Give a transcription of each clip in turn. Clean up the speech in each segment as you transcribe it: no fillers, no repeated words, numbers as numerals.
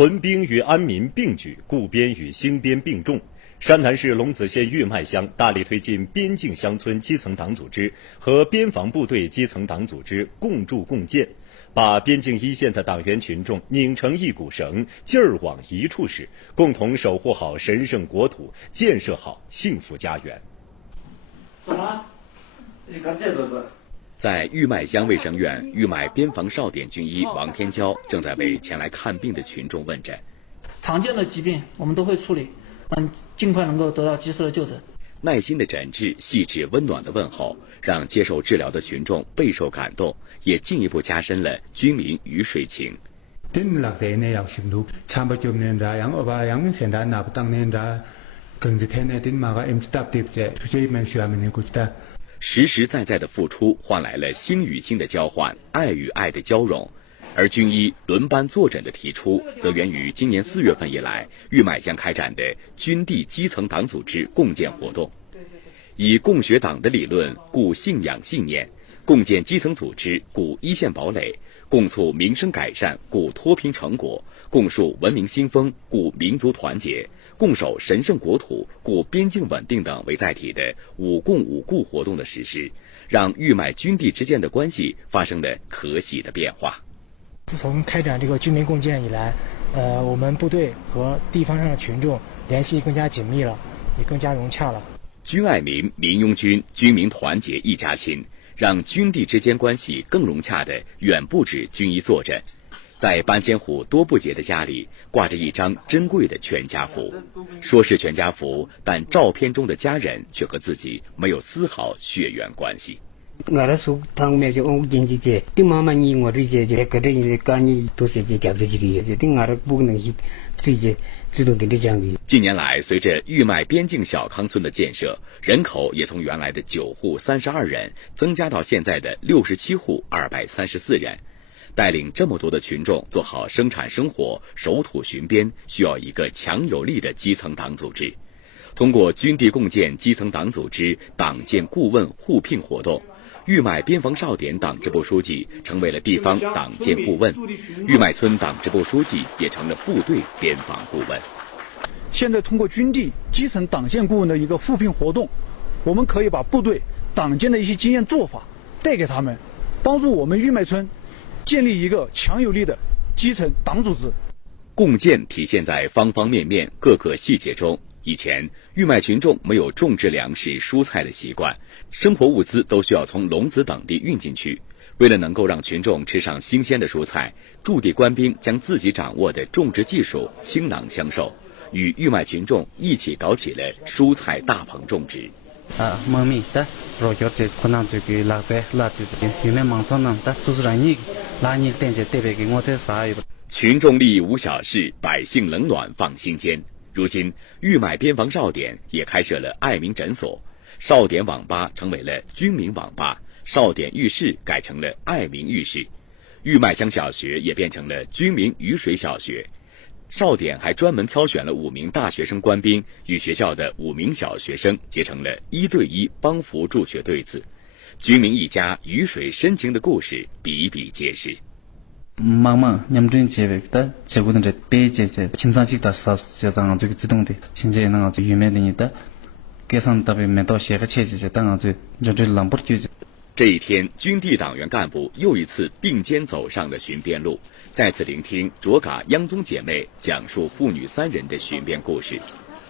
屯兵与安民并举，固边与兴边并重。山南市龙子县玉麦乡大力推进边境乡村基层党组织和边防部队基层党组织共筑共建，把边境一线的党员群众拧成一股绳，劲儿往一处使，共同守护好神圣国土，建设好幸福家园。怎么了？你看这都是。在玉麦乡卫生院，玉麦边防少点军医王天娇正在为前来看病的群众问诊。常见的疾病我们都会处理，尽快能够得到及时的就诊。耐心的诊治，细致温暖的问候，让接受治疗的群众备受感动，也进一步加深了军民鱼水情。实实在在的付出换来了心与心的交换，爱与爱的交融。而军医轮班坐诊的提出，则源于今年4月份以来玉麦乡开展的军地基层党组织共建活动，以共学党的理论固信仰信念，共建基层组织固一线堡垒，共促民生改善固脱贫成果，共树文明新风固民族团结，共守神圣国土固边境稳定等为载体的五共五固活动的实施，让玉麦军地之间的关系发生了可喜的变化。自从开展这个军民共建以来，我们部队和地方上的群众联系更加紧密了，也更加融洽了。军爱民，民拥军，军民团结一家亲，让军地之间关系更融洽的远不止军医坐诊。在班千虎多不节的家里挂着一张珍贵的全家福，说是全家福，但照片中的家人却和自己没有丝毫血缘关系。近年来，随着玉麦边境小康村的建设，人口也从原来的9户32人增加到现在的67户234人。带领这么多的群众做好生产生活、守土巡边，需要一个强有力的基层党组织。通过军地共建基层党组织党建顾问互聘活动，玉麦边防少点党支部书记成为了地方党建顾问，玉麦村党支部书记也成了部队边防顾问。现在通过军地基层党建顾问的一个互聘活动，我们可以把部队党建的一些经验做法带给他们，帮助我们玉麦村建立一个强有力的基层党组织。共建体现在方方面面、各个细节中。以前玉麦群众没有种植粮食、蔬菜的习惯，生活物资都需要从龙子等地运进去。为了能够让群众吃上新鲜的蔬菜，驻地官兵将自己掌握的种植技术倾囊相授，与玉麦群众一起搞起了蔬菜大棚种植。群众利益无小事，百姓冷暖放心间。如今玉麦边防少点也开设了爱民诊所，少点网吧成为了军民网吧，少点浴室改成了爱民浴室，玉麦乡小学也变成了军民鱼水小学。少点还专门挑选了5名大学生官兵，与学校的5名小学生结成了1对1帮扶助学对子，军民一家鱼水深情的故事比比皆是。막막 냠드린 제백다 제고든데 베제제 김상식다 사업자당 저기 지동대 진제는 아주 유명되니다 계산답에 메도시가 체제제 당 아주 저들 람버티지。这一天，军地党员干部又一次并肩走上了巡边路，再次聆听卓嘎央宗姐妹讲述父女3人的巡边故事。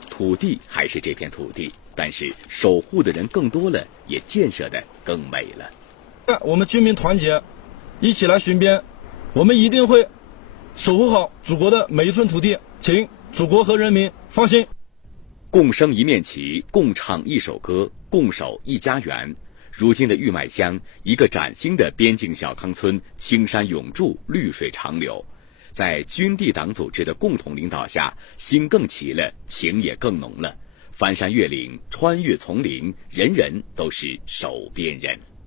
土地还是这片土地，但是守护的人更多了，也建设的更美了。我们军民团结，一起来巡边，我们一定会守护好祖国的每一寸土地，请祖国和人民放心。共生一面旗，共唱一首歌，共守一家园。如今的玉麦乡，一个崭新的边境小康村，青山永驻，绿水长流。在军地党组织的共同领导下，心更齐了，情也更浓了。翻山越岭，穿越丛林，人人都是守边人。